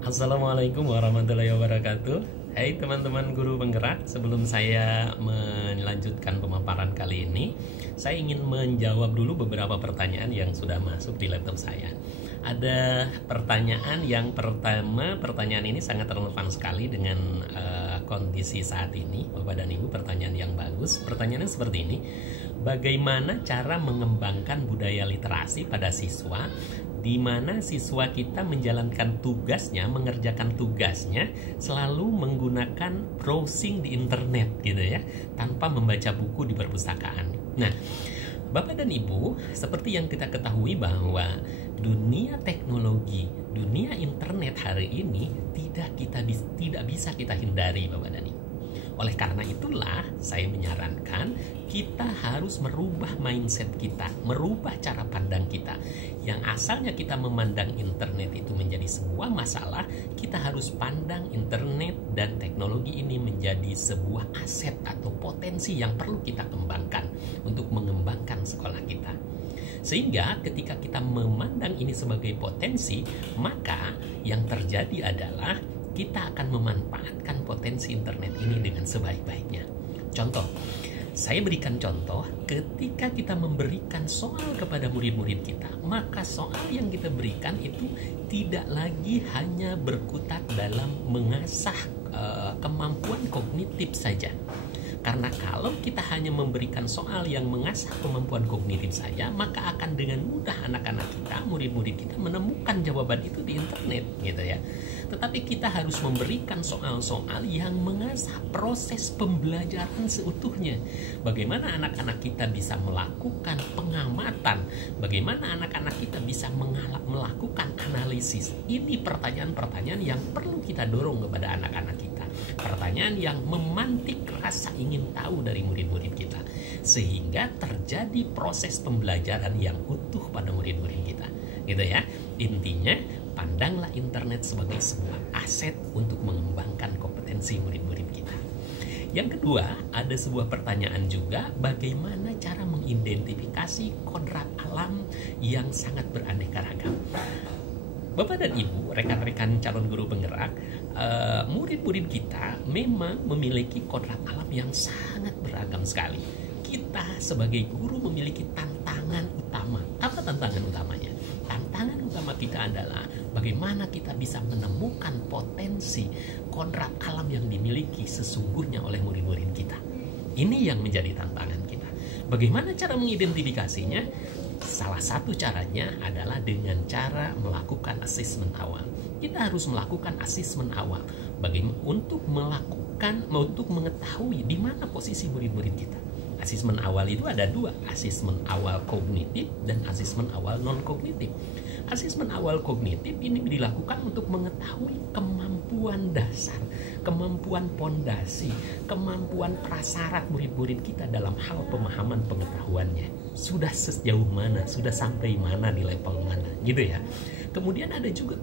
Assalamualaikum warahmatullahi wabarakatuh. Hai teman-teman guru penggerak, sebelum saya melanjutkan pemaparan kali ini, saya ingin menjawab dulu beberapa pertanyaan yang sudah masuk di laptop saya. Ada pertanyaan yang pertama, pertanyaan ini sangat relevan sekali dengan kondisi saat ini, Bapak dan Ibu. Pertanyaan yang bagus. Pertanyaannya seperti ini: bagaimana cara mengembangkan budaya literasi pada siswa, di mana siswa kita menjalankan tugasnya, mengerjakan tugasnya selalu menggunakan browsing di internet gitu ya, tanpa membaca buku di perpustakaan. Nah, Bapak dan Ibu, seperti yang kita ketahui bahwa dunia teknologi, dunia internet hari ini tidak bisa kita hindari, Bapak dan Ibu. Oleh karena itulah saya menyarankan kita harus merubah mindset kita, merubah cara pandang kita. Yang asalnya kita memandang internet itu menjadi sebuah masalah, kita harus pandang internet dan teknologi ini menjadi sebuah aset atau potensi yang perlu kita kembangkan untuk mengembangkan sekolah kita. Sehingga ketika kita memandang ini sebagai potensi, maka yang terjadi adalah kita akan memanfaatkan potensi internet ini dengan sebaik-baiknya. Contoh, saya berikan contoh, ketika kita memberikan soal kepada murid-murid kita, maka soal yang kita berikan itu tidak lagi hanya berkutat dalam mengasah kemampuan kognitif saja. Karena kalau kita hanya memberikan soal yang mengasah kemampuan kognitif saja, maka akan dengan mudah anak-anak kita, murid-murid kita menemukan jawaban itu di internet gitu ya. Tetapi kita harus memberikan soal-soal yang mengasah proses pembelajaran seutuhnya. Bagaimana anak-anak kita bisa melakukan pengamatan, bagaimana anak-anak kita bisa melakukan analisis. Ini pertanyaan-pertanyaan yang perlu kita dorong kepada anak-anak kita. Pertanyaan yang memantik rasa ingin tahu dari murid-murid kita, sehingga terjadi proses pembelajaran yang utuh pada murid-murid kita gitu ya. Intinya, pandanglah internet sebagai sebuah aset untuk mengembangkan kompetensi murid-murid kita. Yang kedua, ada sebuah pertanyaan juga, bagaimana cara mengidentifikasi kodrat alam yang sangat beraneka ragam. Bapak dan Ibu, rekan-rekan calon guru penggerak, murid-murid kita memang memiliki kodrat alam yang sangat beragam sekali. Kita sebagai guru memiliki tantangan utama. Apa tantangan utamanya? Tantangan utama kita adalah bagaimana kita bisa menemukan potensi kodrat alam yang dimiliki sesungguhnya oleh murid-murid kita. Ini yang menjadi tantangan kita. Bagaimana cara mengidentifikasinya? Salah satu caranya adalah dengan cara melakukan asesmen awal. Kita harus melakukan asesmen awal untuk mengetahui di mana posisi murid-murid kita. Asesmen awal itu ada dua, asesmen awal kognitif dan asesmen awal non-kognitif. Asesmen awal kognitif ini dilakukan untuk mengetahui kemampuan dasar, kemampuan pondasi, kemampuan prasarat murid-murid kita dalam hal pemahaman pengetahuannya. Sudah sejauh mana, sudah sampai mana, di level mana, gitu ya. Kemudian ada juga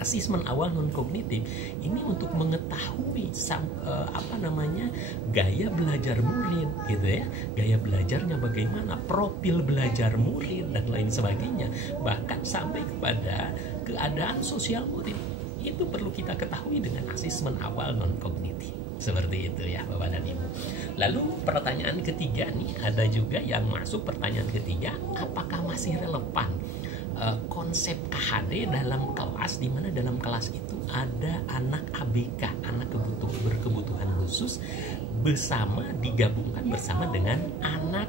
asesmen awal non kognitif ini untuk mengetahui gaya belajar murid gitu ya, gaya belajarnya bagaimana, profil belajar murid dan lain sebagainya, bahkan sampai kepada keadaan sosial murid. Itu perlu kita ketahui dengan asesmen awal non kognitif. Seperti itu ya Bapak dan Ibu. Lalu pertanyaan ketiga nih, ada juga yang masuk pertanyaan ketiga, apakah masih relevan konsep KHD dalam kelas, di mana dalam kelas itu ada anak ABK, anak berkebutuhan khusus, digabungkan bersama dengan anak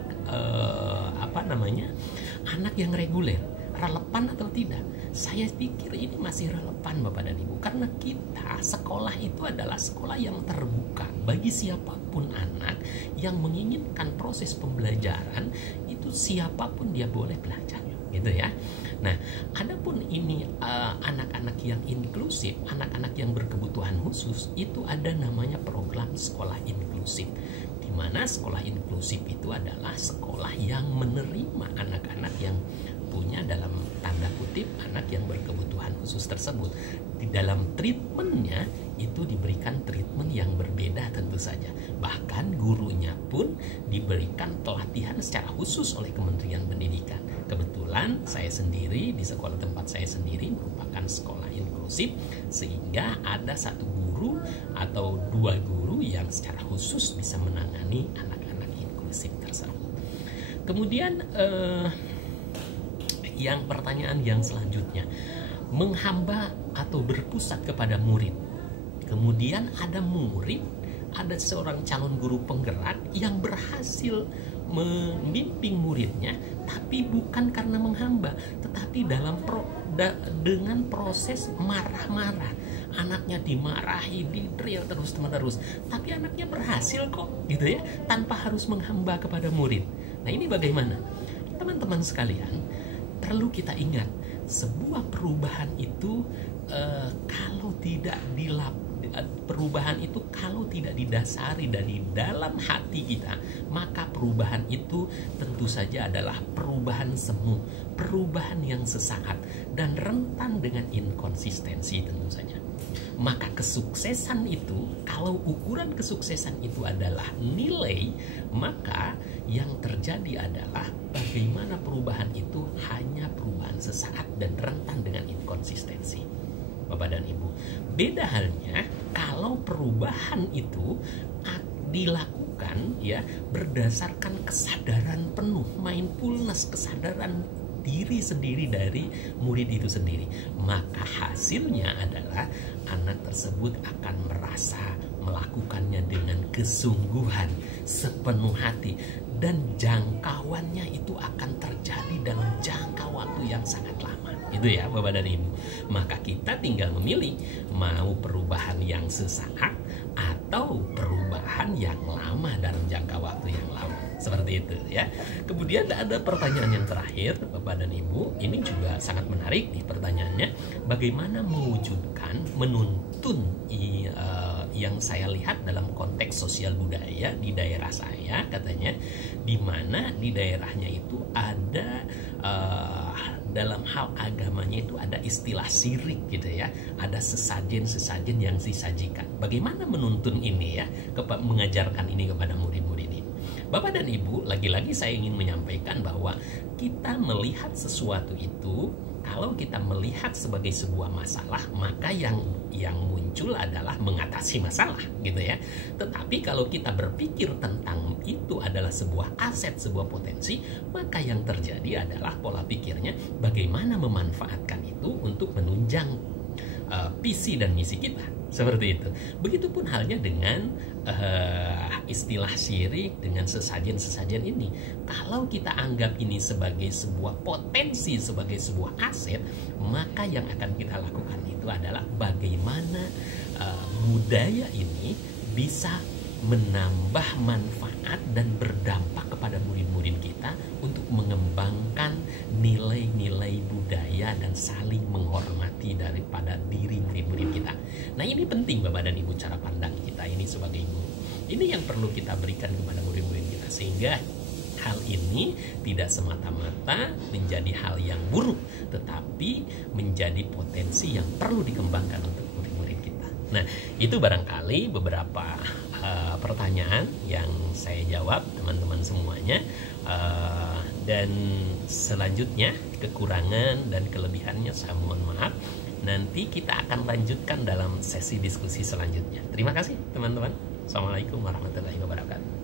anak yang reguler. Relevan atau tidak? Saya pikir ini masih relevan Bapak dan Ibu, karena kita sekolah itu adalah sekolah yang terbuka bagi siapapun anak yang menginginkan proses pembelajaran itu, siapapun dia boleh belajar gitu ya. Nah, adapun ini anak-anak yang inklusif, anak-anak yang berkebutuhan khusus, itu ada namanya program sekolah inklusif, di mana sekolah inklusif itu adalah sekolah yang menerima anak-anak yang punya, dalam tanda kutip, anak yang berkebutuhan khusus tersebut. Di dalam treatmentnya itu diberikan treatment yang berbeda tentu saja. Bahkan gurunya pun diberikan pelatihan secara khusus oleh Kementerian Pendidikan. Kebetulan saya sendiri di sekolah tempat saya sendiri merupakan sekolah inklusif, sehingga ada satu guru atau dua guru yang secara khusus bisa menangani anak-anak inklusif tersebut. Kemudian yang pertanyaan yang selanjutnya, menghamba atau berpusat kepada murid. Kemudian ada murid, ada seorang calon guru penggerak yang berhasil membimbing muridnya, tapi bukan karena menghamba, tetapi dengan proses marah-marah. Anaknya dimarahi, didrill terus-menerus, tapi anaknya berhasil kok, gitu ya, tanpa harus menghamba kepada murid. Nah, ini bagaimana? Teman-teman sekalian, perlu kita ingat, sebuah perubahan itu kalau tidak didasari dari dalam hati kita, maka perubahan itu tentu saja adalah perubahan semu, perubahan yang sesaat dan rentan dengan inkonsistensi tentu saja. Maka kesuksesan itu, kalau ukuran kesuksesan itu adalah nilai, maka yang terjadi adalah bagaimana perubahan itu hanya perubahan sesaat dan rentan dengan inkonsistensi. Bapak dan Ibu, beda halnya kalau perubahan itu dilakukan ya berdasarkan kesadaran penuh, mindfulness, kesadaran diri sendiri dari murid itu sendiri, maka hasilnya adalah anak tersebut akan merasa melakukannya dengan kesungguhan, sepenuh hati, dan jangkauannya itu akan terjadi dalam jangka waktu yang sangat lama. Itu ya Bapak dan Ibu. Maka kita tinggal memilih mau perubahan yang sesaat atau perubahan yang lama dalam jangka waktu yang lama. Seperti itu ya. Kemudian ada pertanyaan yang terakhir Bapak dan Ibu. Ini juga sangat menarik nih pertanyaannya. Bagaimana mewujudkan, menuntun yang saya lihat dalam konteks sosial budaya di daerah saya, katanya, di mana di daerahnya itu ada dalam hal agamanya itu ada istilah syirik gitu ya, ada sesajen-sesajen yang disajikan. Bagaimana menuntun ini ya, mengajarkan ini kepada murid-murid ini. Bapak dan Ibu, lagi-lagi saya ingin menyampaikan bahwa kita melihat sesuatu itu, kalau kita melihat sebagai sebuah masalah, maka yang muncul adalah mengatasi masalah gitu ya. Tetapi kalau kita berpikir tentang itu adalah sebuah aset, sebuah potensi, maka yang terjadi adalah pola pikirnya bagaimana memanfaatkan itu untuk menunjang visi dan misi kita. Seperti itu. Begitupun halnya dengan istilah syirik, dengan sesajen-sesajen ini. Kalau kita anggap ini sebagai sebuah potensi, sebagai sebuah aset, maka yang akan kita lakukan itu adalah bagaimana budaya ini bisa menambah manfaat dan berdampak kepada murid-murid kita untuk mengembangkan nilai-nilai budaya dan saling menghormati daripada diri murid-murid kita. Nah, ini penting Bapak dan Ibu, cara pandang kita ini sebagai guru. Ini yang perlu kita berikan kepada murid-murid kita, sehingga hal ini tidak semata-mata menjadi hal yang buruk, tetapi menjadi potensi yang perlu dikembangkan untuk murid-murid kita. Nah, itu barangkali beberapa pertanyaan yang saya jawab teman-teman semuanya, dan selanjutnya kekurangan dan kelebihannya saya mohon maaf. Nanti kita akan lanjutkan dalam sesi diskusi selanjutnya. Terima kasih teman-teman. Assalamualaikum warahmatullahi wabarakatuh.